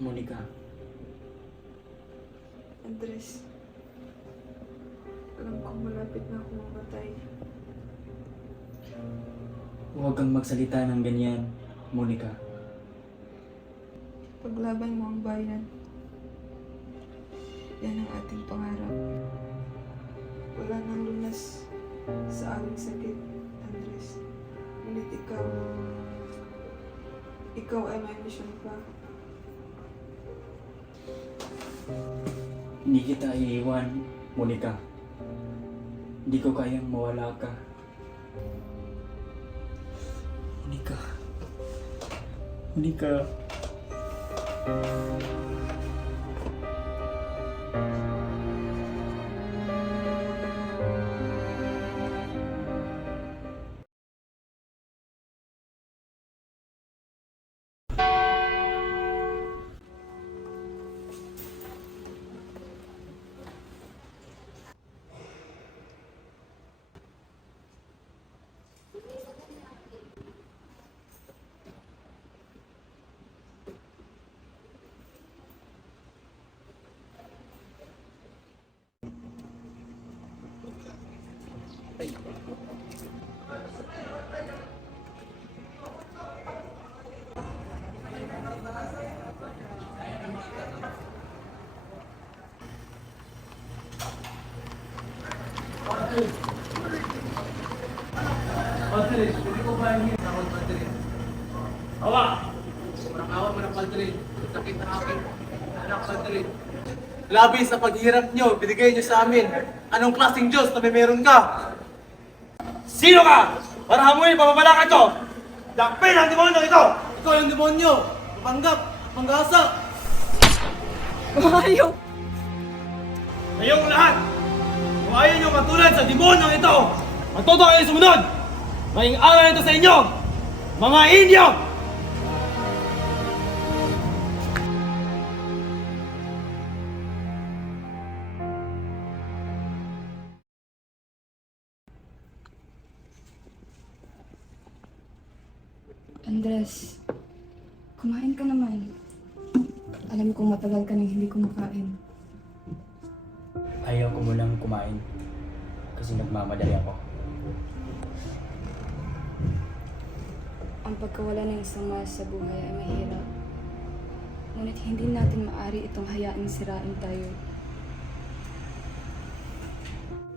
Monica, Andres, alam kong malapit na akong mamatay. huwag kang magsalita ng ganyan, Monica. Paglaban mo ang bayan. Yan ang ating pangarap. Wala nang lunas sa aming sakit, Andres. Ngunit ikaw ay may misyon pa. Hindi kita iiwan, Monica. Hindi ko kayang mawala ka. Monica. Monica. Padre, hindi ko ba hingin ako, Padre? Awa! Sobrang awa mo ng Padre. Sakit na aking anak, Padre. Labis sa paghirap nyo, binigay nyo sa amin. Anong klaseng Diyos na may meron ka? Sino ka? Para hamuin, pamamalakad ko! Dakpin ang demonyo ito! Ikaw yung demonyo! Mapanggap! Panggasa! Ayaw! Kayong lahat! Kung ayaw nyo matulad sa demonyong ito, matuto kayo sumunod! Maing aral ito sa inyo! Mga Indio! Andres, kumain ka naman. Alam kong matagal ka nang hindi kumakain. Ayaw ko munang kumain. Kasi nagmamadali ako. Ang pagkawala ng isang mahal sa buhay ay mahirap. Ngunit hindi natin maaari itong hayaan sirain tayo.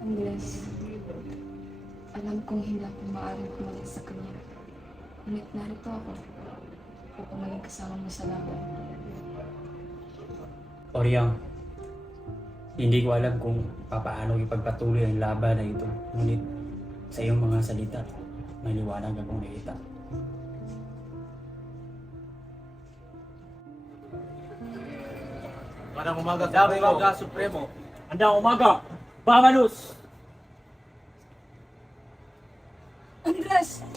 Andres, alam kong hindi ako maaaring kumalit sa kanya. Ngunit narito ako upang maging kasama mo sa laban. Oriang, hindi ko alam kung paano ipagpatuloy ang laban na ito. Ngunit sa iyong mga salita, may liwanag akong nakita. Parang umaga, Supremo. Handang umaga, Bamanus! Andres!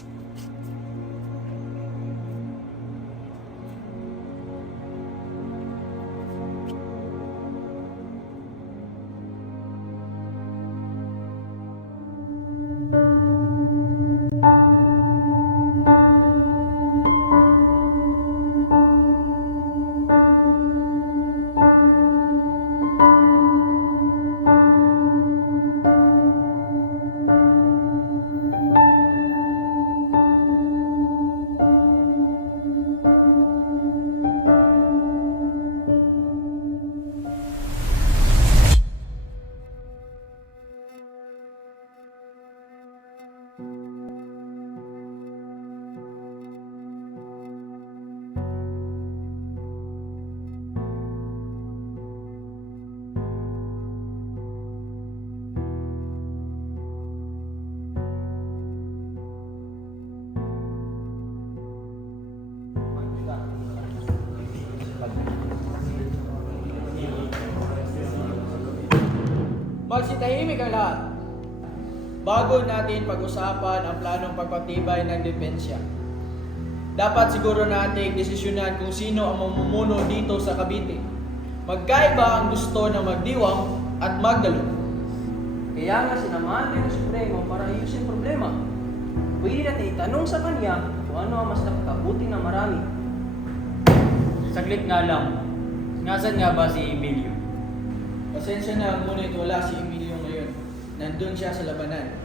Magsitahimik ang lahat. Bago natin pag-usapan ang planong pagpatibay ng depensya, dapat siguro nating desisyonan kung sino ang mamumuno dito sa Cavite. Magkaiba ang gusto ng magdiwang at magdalo. Kaya nga sinamahan din ng Supremo para ayusin problema. Pwede natin itanong sa kanya kung ano ang mas nakakabuti ng marami. Saglit nga lang, Nasaan nga ba si Emilio? Pasensya na, ngunit wala si Emilio ngayon. Nandun siya sa labanan.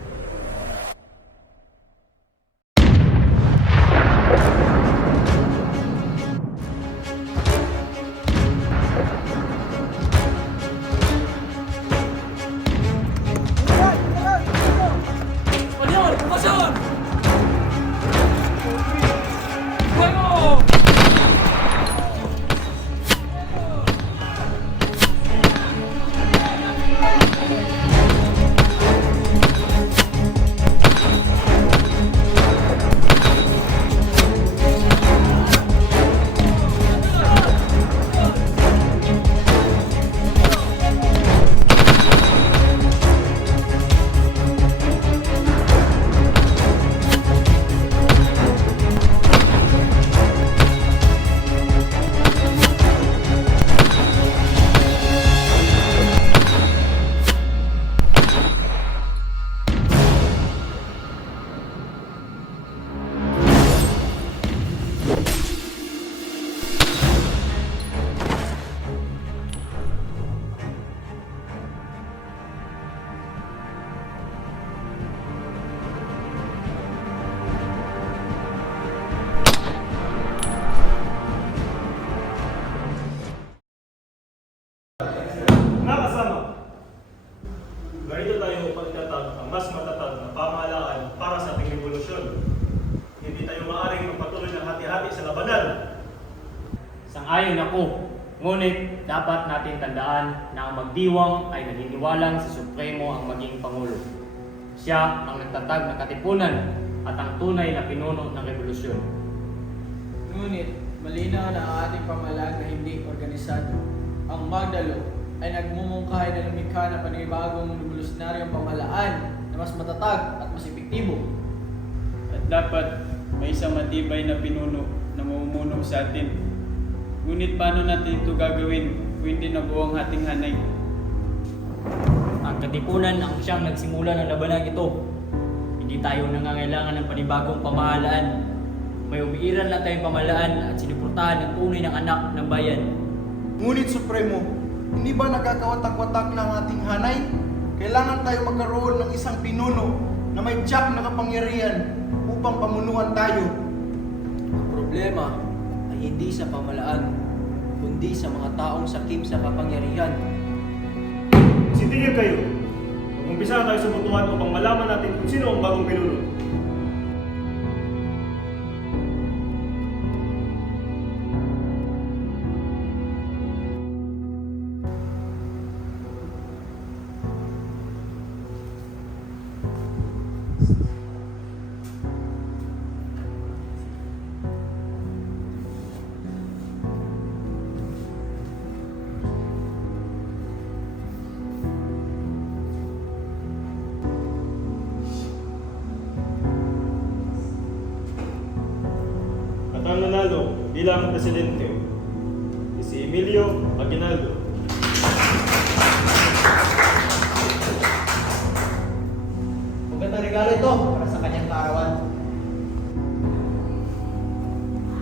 Mga kasama, ganito tayo pagtatag ang mas matatag na pamahalaan para sa ating revolusyon. Hindi tayo maaaring magpatuloy ng hati-hati sa labanan. Sang-ayon ako, ngunit dapat natin tandaan na ang magdiwang ay naniniwalang si Supremo ang maging Pangulo. Siya ang nagtatag ng katipunan at ang tunay na pinuno ng revolusyon. Ngunit, malinaw na ang ating pamahalaan na hindi organisado. Ang Magdalo ay nagmumungkahi na lumikha na panibagong revolusyonaryong pamahalaan na mas matatag at mas epektibo. At dapat may isang matibay na pinuno na mamumuno sa atin. Ngunit paano natin ito gagawin kung hindi nabuo ang ating hanay? Ang katipunan ang siyang nagsimula ng labanan ito. Hindi tayo nangangailangan ng panibagong pamahalaan. May umiiral na tayong pamahalaan at sinuportahan ng tunay ng anak ng bayan. Ngunit Supremo, hindi ba nagkakawatak-watak na ang ating hanay? Kailangan tayo magkaroon ng isang pinuno na may tiyak na kapangyarihan upang pamunuan tayo. Ang problema ay hindi sa pamahalaan, kundi sa mga taong sakip sa kapangyarihan. Sitigil kayo. Mag-umpisa tayo sa botohan upang malaman natin kung sino ang bagong pinuno. At ang nanalo bilang presidente, si Emilio Aguinaldo. Magandang regalo ito para sa kanyang kaarawan.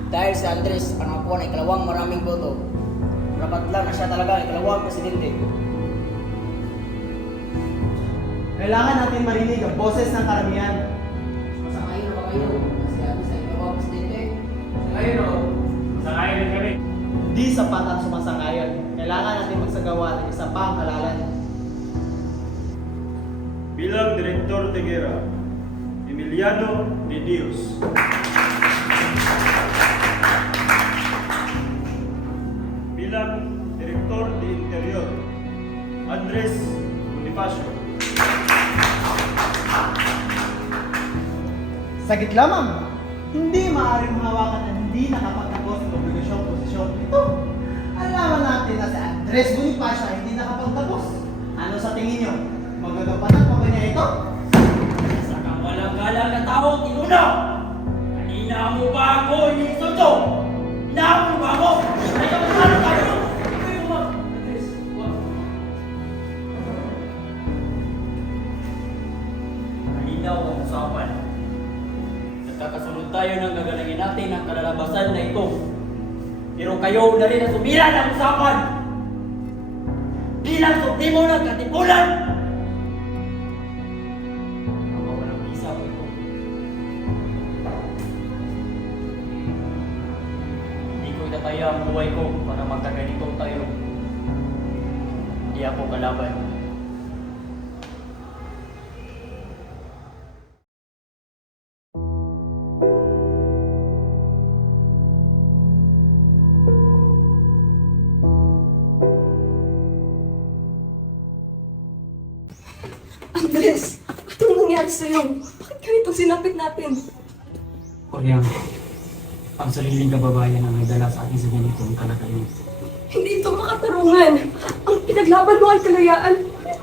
Dahil si Andres ang nakuha ng ikalawang maraming boto, dapat lang na siya talaga ang ikalawang presidente. Kailangan natin marinig ang boses ng karamihan. Masang-ayon na ba kayo? Kasi Andres ang ikalawang presidente. Ngayon o, Sang-ayon din kami. Hindi sapat ang sumasangayon. Kailangan natin magsagawa ng isa pang halalan. Bilang Direktor de Guerra, Emiliano de Dios. Bilang Direktor de Interior, Andres Bonifacio. Sagit lamang, hindi maaaring hawakan ang hindi nakapagtapos ng obligasyong posisyon. Ito, alaman natin na si Andres Bonifacio ay hindi nakapagtapos. Ano sa tingin niyo? Magagapatan pa ba niya ito? Sa kang walang galang na tao, tinuna! Kanina mo ba ako inusuto? Hinahamon mo ba ako? Ay, kapatalo tayo! Ikaw yung Andres, wag. Malinaw ang usapan. Nagkakasunod tayo ng gagalangin natin ang kalalabasan na ito. Pero kayo na rin ang sumira ng usapan! lang supremo ng katipunan! Ang mawalang bisa ko ito. Hindi ko itataya ang buhay ko para magkaganito tayo. Hindi ako kalaban. Andres! Anong nangyari sa'yo? Bakit ganito sinapit natin? Oriang, ang sariling kababayan ang nagdala sa akin sa ganitong kalagayan. Hindi ito makatarungan. Ang pinaglaban mo ay kalayaan.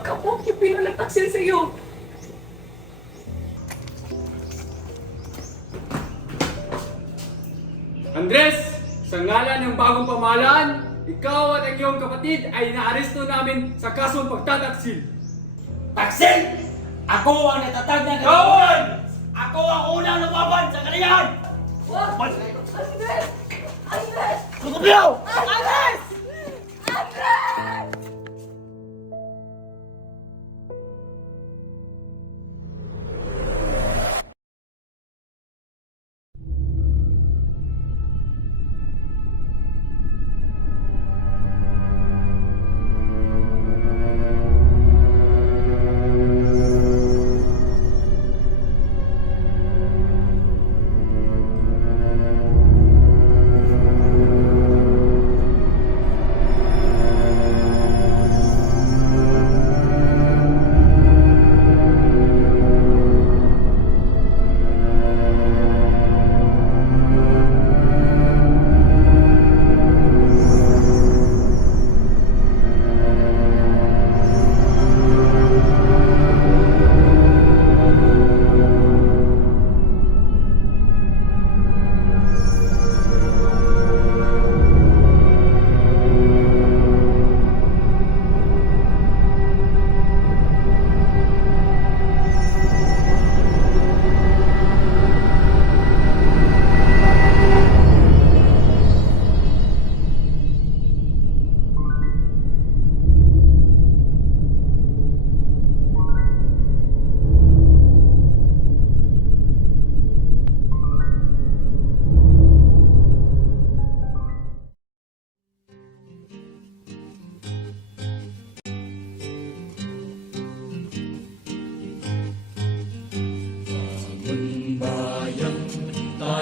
Kapok yung pinalataksin sa'yo. Andres, sa ngalan ng bagong pamahalaan, ikaw at ang iyong kapatid ay inaaresto namin sa kasong pagtataksil. Taksil! Ako ang natatag ng katipunan! Ako ang unang lumaban sa kalayaan! Wag! Andres! Andres! Lugubyo! Andres! Andres!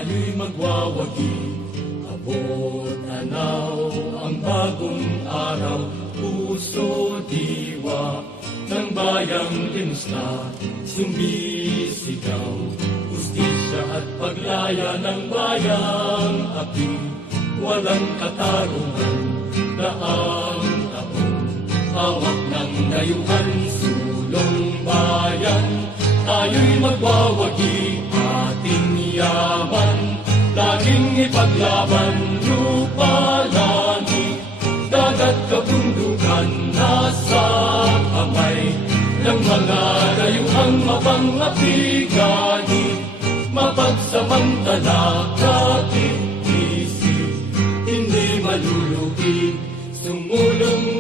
tayo'y magwawagi. Abot tanaw ang bagong araw, puso diwa ng bayang limusna, sumisigaw. Hustisya at paglaya ng bayang api, walang katarungan na ang taon. Hawak ng dayuhan, sulong bayan, tayo'y magwawagi. Ating yaman, laging ipaglaban, lupa, langit, dagat, kabundukan, nasa kamay ng mga dayuhang mapangapigahi, mapagsamantala, katip-isip, hindi malulugi, sumulong